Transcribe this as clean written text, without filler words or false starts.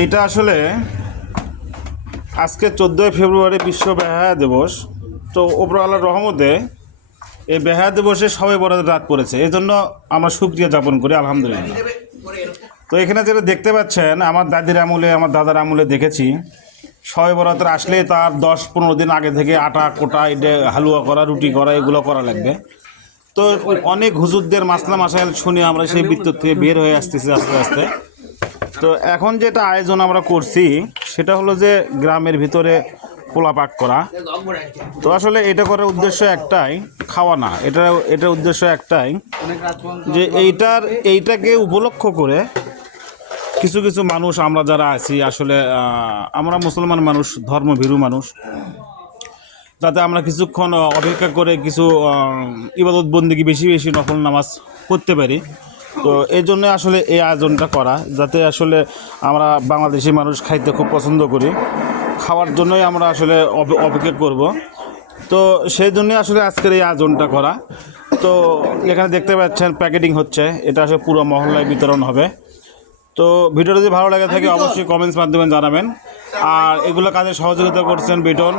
এইটা আসলে আজকে 14ই ফেব্রুয়ারি বিশ্ব বেহায়া দিবস। তো উপরওয়ালার রহমতে এই বেহায়া দিবসে সবে বরাতের রাত পড়েছে, এই জন্য আমরা শুকরিয়া যাপন করি আলহামদুলিল্লাহ। তো এখানে যেটা দেখতে পাচ্ছেন, আমার দাদির আমলে আমার দাদার আমলে দেখেছি সবে বরাতের আসলে তার 10-15 দিন আগে থেকে আটা কোটা, এটা হালুয়া করা, রুটি করা, এগুলো করা লাগবে। তো অনেক হুজুরদের মাসলা মাসাইল শুনে আমরা সেই বৃত্ত থেকে বের হয়ে আসতেছি আস্তে আস্তে। তো এখন যেটা আয়োজন আমরা করছি সেটা হলো যে গ্রামের ভিতরে পোলা পাক করা। তো আসলে এটা করার উদ্দেশ্য একটাই, খাওয়া না, এটার উদ্দেশ্য একটাই যে এইটাকে উপলক্ষ করে কিছু কিছু মানুষ আমরা যারা আছি, আসলে আমরা মুসলমান মানুষ, ধর্মভীরু মানুষ, যাতে আমরা কিছুক্ষণ অপেক্ষা করে কিছু ইবাদত বন্দেগী বেশি বেশি নফল নামাজ পড়তে পারি। তো এই জন্য আসলে এই আয়োজনটা করা, যাতে আসলে আমরা বাংলাদেশি মানুষ খাইতে খুব পছন্দ করি, খাওয়ার জন্যই আমরা আসলে অপেক্ষা করব। তো সেই জন্যই আসলে আজকের এই আয়োজনটা করা। তো এখানে দেখতে পাচ্ছেন প্যাকেটিং হচ্ছে, এটা আসলে পুরো মহল্লায় বিতরণ হবে। তো ভিডিওটা যদি ভালো লাগে থাকে অবশ্যই কমেন্টস মাধ্যমে জানাবেন। আর এগুলো কাজে সহযোগিতা করছেন বিটন।